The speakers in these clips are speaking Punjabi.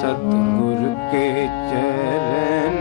ਸਤਿਗੁਰ ਕੇ ਚਰਨ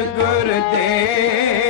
ਸਮਰਥ ਗੁਰ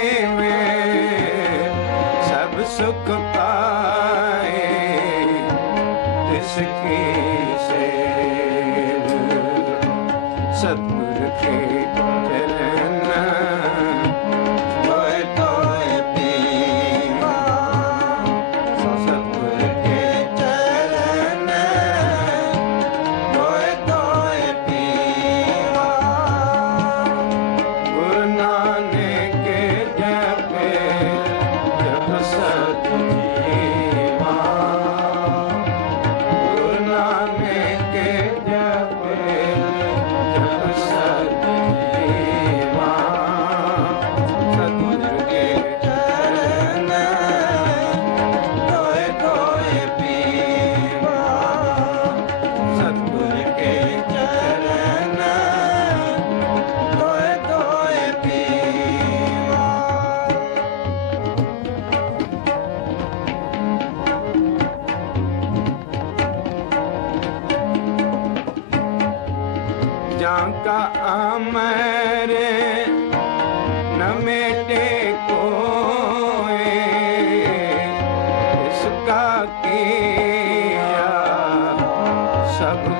Sago.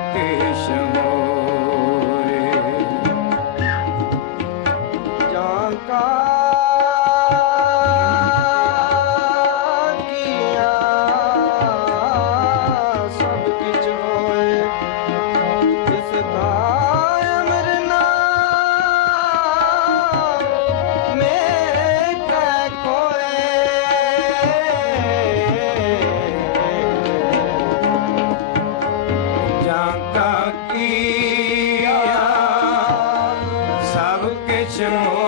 Joe.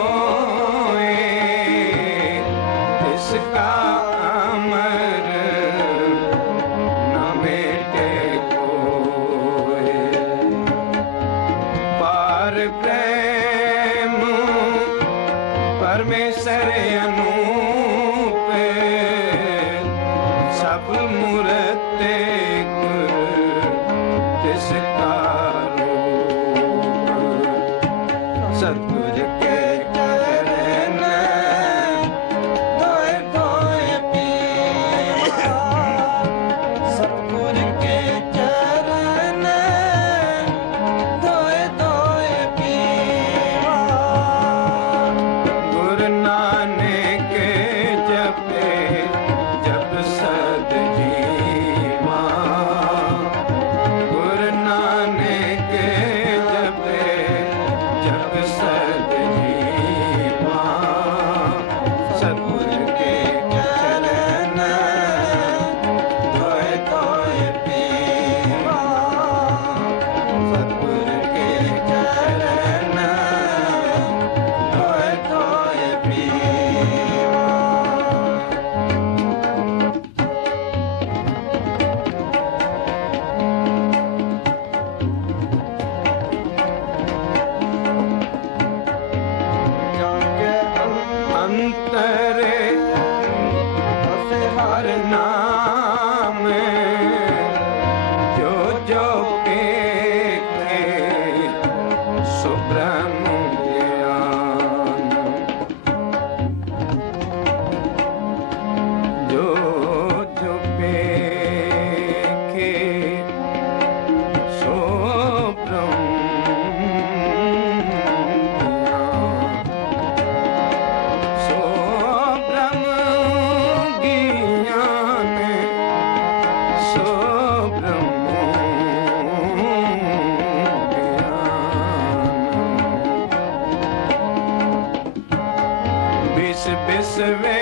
ਇਸ ਬਿਸਵੇ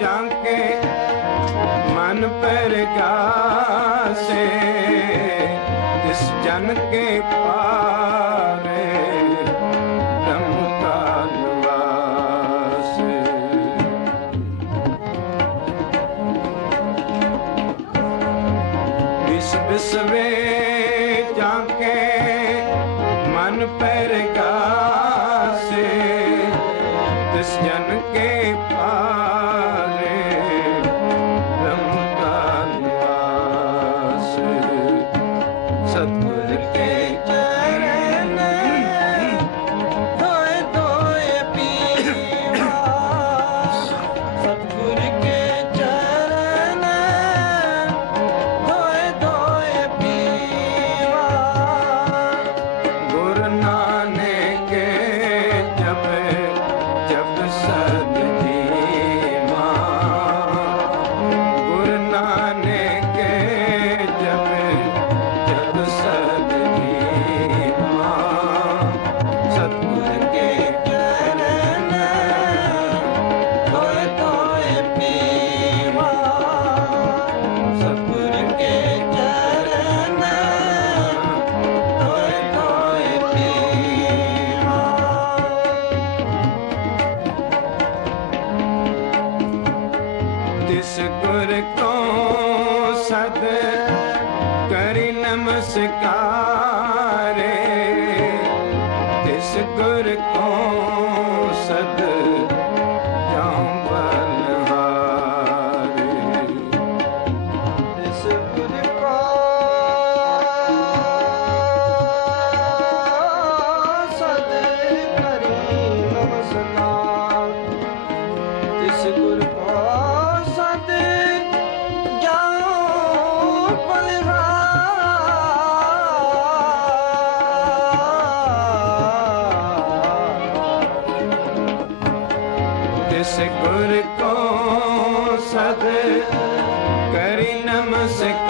ਜਾਂ ਕੇ ਮਨ ਪਰਗਾਸੇ ਇਸ ਜਨ ਕੇ ਪਾ ਸਤਿਗੁਰ ਕੋ ਸਦ ਤਿਸ ਗੁਰ ਕੋ ਸਦ ਕਰੀ ਨਮਸਕਾਰ।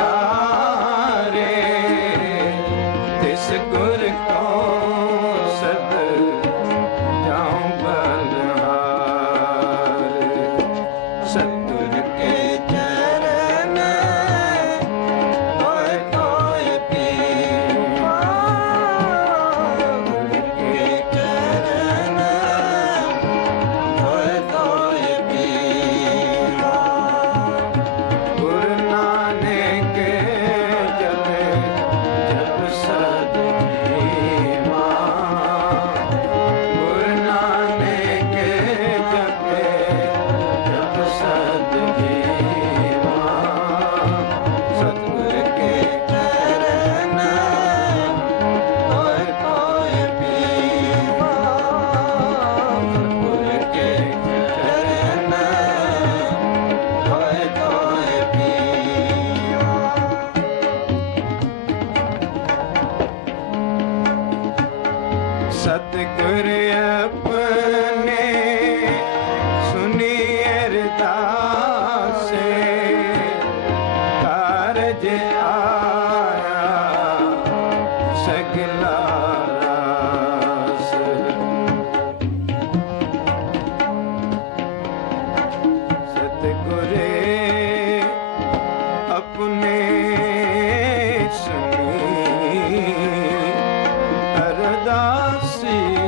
ਸਤਿਗੁਰ ਆਪੇ see.